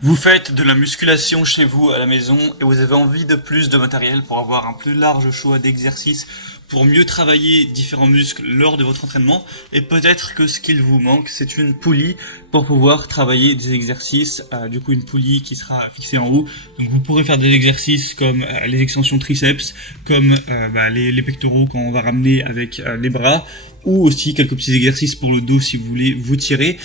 Vous faites de la musculation chez vous à la maison et vous avez envie de plus de matériel pour avoir un plus large choix d'exercices, pour mieux travailler différents muscles lors de votre entraînement, et peut-être que ce qu'il vous manque, c'est une poulie pour pouvoir travailler des exercices, du coup une poulie qui sera fixée en haut. Donc vous pourrez faire des exercices comme les extensions triceps, comme les pectoraux quand on va ramener avec les bras, ou aussi quelques petits exercices pour le dos si vous voulez vous tirer.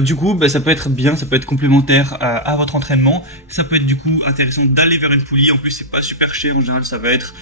Du coup, ça peut être bien, ça peut être complémentaire à votre entraînement. Ça peut être du coup intéressant d'aller vers une poulie. En plus, c'est pas super cher. En général, ça va être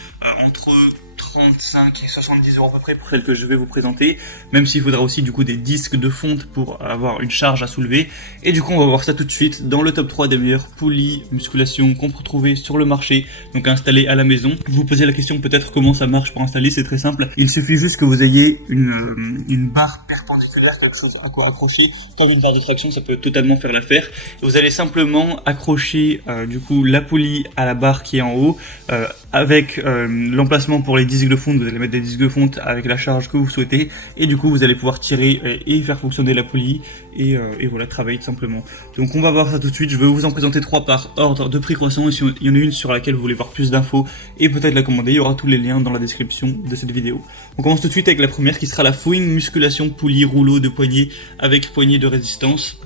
entre 35 et 70 euros à peu près pour celle que je vais vous présenter. Même s'il faudra aussi du coup des disques de fonte pour avoir une charge à soulever. Et du coup, on va voir ça tout de suite dans le top 3 des meilleures poulies musculation qu'on peut trouver sur le marché. Donc installées à la maison. Vous vous posez la question peut-être comment ça marche pour installer. C'est très simple. Il suffit juste que vous ayez une barre perpendiculaire, quelque chose à quoi accrocher. Comme une barre de traction, ça peut totalement faire l'affaire. Vous allez simplement accrocher du coup la poulie à la barre qui est en haut avec l'emplacement pour les disques de fonte. Vous allez mettre des disques de fonte avec la charge que vous souhaitez et du coup vous allez pouvoir tirer et faire fonctionner la poulie et voilà, travailler tout simplement. Donc on va voir ça tout de suite. Je vais vous en présenter 3 par ordre de prix croissant et s'il y en a une sur laquelle vous voulez voir plus d'infos et peut-être la commander, il y aura tous les liens dans la description de cette vidéo. On commence tout de suite avec la première qui sera la Fooing Musculation Poulie Rouleau de poignet avec poignée de résistance.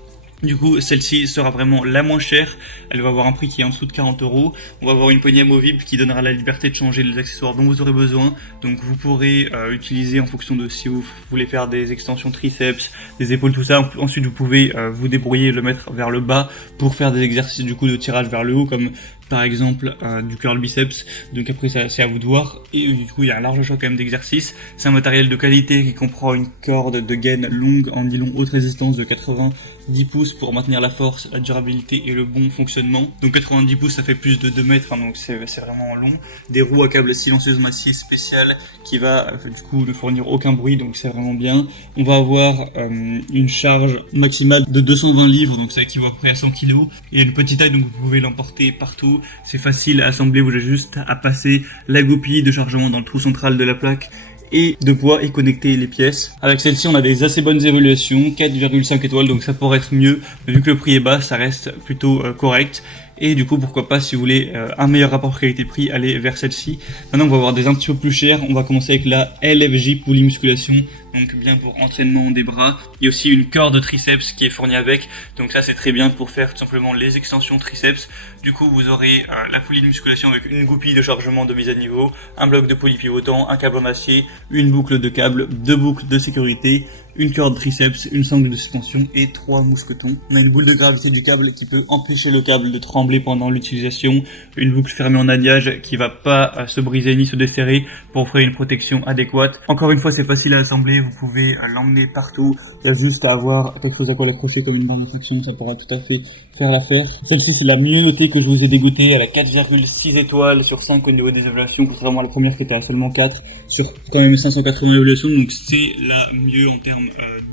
Du coup, celle-ci sera vraiment la moins chère. Elle va avoir un prix qui est en dessous de 40 euros. On va avoir une poignée amovible qui donnera la liberté de changer les accessoires dont vous aurez besoin. Donc vous pourrez utiliser en fonction de si vous voulez faire des extensions triceps, des épaules, tout ça. Ensuite, vous pouvez vous débrouiller et le mettre vers le bas pour faire des exercices du coup de tirage vers le haut, comme par exemple du curl biceps. Donc après c'est à vous de voir. Et du coup il y a un large choix quand même d'exercices. C'est un matériel de qualité qui comprend une corde de gaine longue en nylon haute résistance de 90 pouces pour maintenir la force, la durabilité et le bon fonctionnement. Donc 90 pouces ça fait plus de 2 mètres, donc c'est vraiment long. Des roues à câble silencieuse massier spécial qui va du coup ne fournir aucun bruit, donc c'est vraiment bien. On va avoir une charge maximale de 220 livres, donc ça équivaut à peu près à 100 kg. Il y a une petite taille donc vous pouvez l'emporter partout. C'est facile à assembler, vous avez juste à passer la goupille de chargement dans le trou central de la plaque et de poids et connecter les pièces. Avec celle-ci, on a des assez bonnes évaluations, 4,5 étoiles, donc ça pourrait être mieux. Mais vu que le prix est bas, ça reste plutôt correct. Et du coup, pourquoi pas, si vous voulez un meilleur rapport qualité-prix, aller vers celle-ci. Maintenant, on va avoir des un petit peu plus chers. On va commencer avec la LFJ Poulie Musculation, donc bien pour entraînement des bras. Il y a aussi une corde de triceps qui est fournie avec, donc ça c'est très bien pour faire tout simplement les extensions triceps. Du coup, vous aurez la poulie de musculation avec une goupille de chargement de mise à niveau, un bloc de poulie pivotant, un câble en acier, une boucle de câble, 2 boucles de sécurité, une corde triceps, une sangle de suspension et 3 mousquetons. On a une boule de gravité du câble qui peut empêcher le câble de trembler pendant l'utilisation, une boucle fermée en alliage qui va pas se briser ni se desserrer pour offrir une protection adéquate. Encore une fois, c'est facile à assembler, vous pouvez l'emmener partout. Il y a juste à avoir quelque chose à quoi l'accrocher comme une barre de traction, ça pourra tout à fait faire l'affaire. Celle-ci c'est la mieux notée que je vous ai dégoûtée, elle a 4,6 étoiles sur 5 au niveau des évaluations, contrairement à la première qui était à seulement 4 sur quand même 580 évaluations, donc c'est la mieux en termes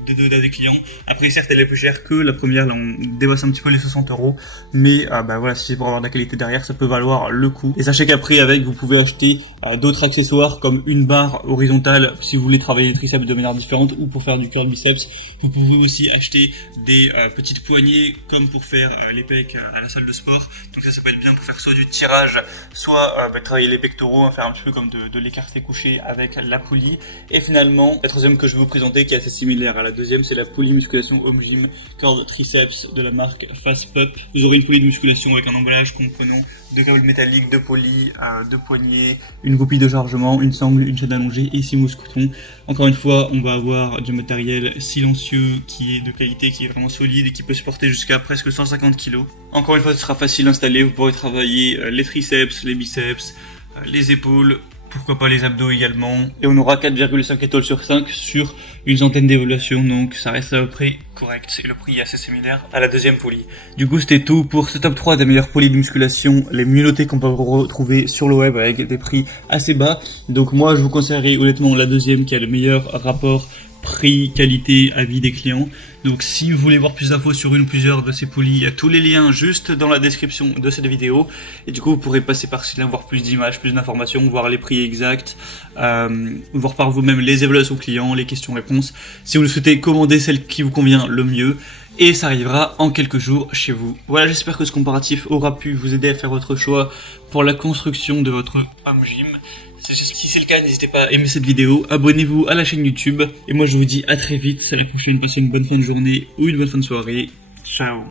de des clients. Après certes elle est plus chère que la première, là on dépasse un petit peu les 60 euros, mais voilà, si c'est pour avoir de la qualité derrière, ça peut valoir le coup. Et sachez qu'après avec vous pouvez acheter d'autres accessoires comme une barre horizontale si vous voulez travailler les triceps de manière différente ou pour faire du curl biceps. Vous pouvez aussi acheter des petites poignées comme pour faire les pecs à la salle de sport. Donc ça peut être bien pour faire soit du tirage, soit travailler les pectoraux, faire un petit peu comme de l'écarté couché avec la poulie. Et finalement, la troisième que je vais vous présenter qui est assez similaire à la deuxième, c'est la poulie musculation home gym corde triceps de la marque Fast Pup. Vous aurez une poulie de musculation avec un emballage comprenant 2 câbles métalliques, 2 poulies, 2 poignées, une goupille de chargement, une sangle, une chaîne allongée et 6 mousquetons. Encore une fois, on va avoir du matériel silencieux qui est de qualité, qui est vraiment solide et qui peut se porter jusqu'à presque 150 kg. Encore une fois, ce sera facile à installer, vous pourrez travailler les triceps, les biceps, les épaules, pourquoi pas les abdos également. Et on aura 4,5 étoiles sur 5 sur une centaine d'évaluations, donc ça reste à peu près correct. Et le prix est assez similaire à la deuxième poulie. Du coup, c'était tout pour ce top 3 des meilleures poulies de musculation, les mieux notées qu'on peut retrouver sur le web avec des prix assez bas. Donc moi, je vous conseillerais honnêtement la deuxième qui a le meilleur rapport prix, qualité, avis des clients. Donc si vous voulez voir plus d'infos sur une ou plusieurs de ces poulies, il y a tous les liens juste dans la description de cette vidéo. Et du coup vous pourrez passer par ci, voir plus d'images, plus d'informations, voir les prix exacts, voir par vous-même les évaluations clients, les questions-réponses. Si vous le souhaitez, commandez celle qui vous convient le mieux. et ça arrivera en quelques jours chez vous. Voilà, j'espère que ce comparatif aura pu vous aider à faire votre choix pour la construction de votre home gym. Si c'est le cas, n'hésitez pas à aimer cette vidéo, abonnez-vous à la chaîne YouTube, et moi je vous dis à très vite, à la prochaine, passez une bonne fin de journée ou une bonne fin de soirée. Ciao.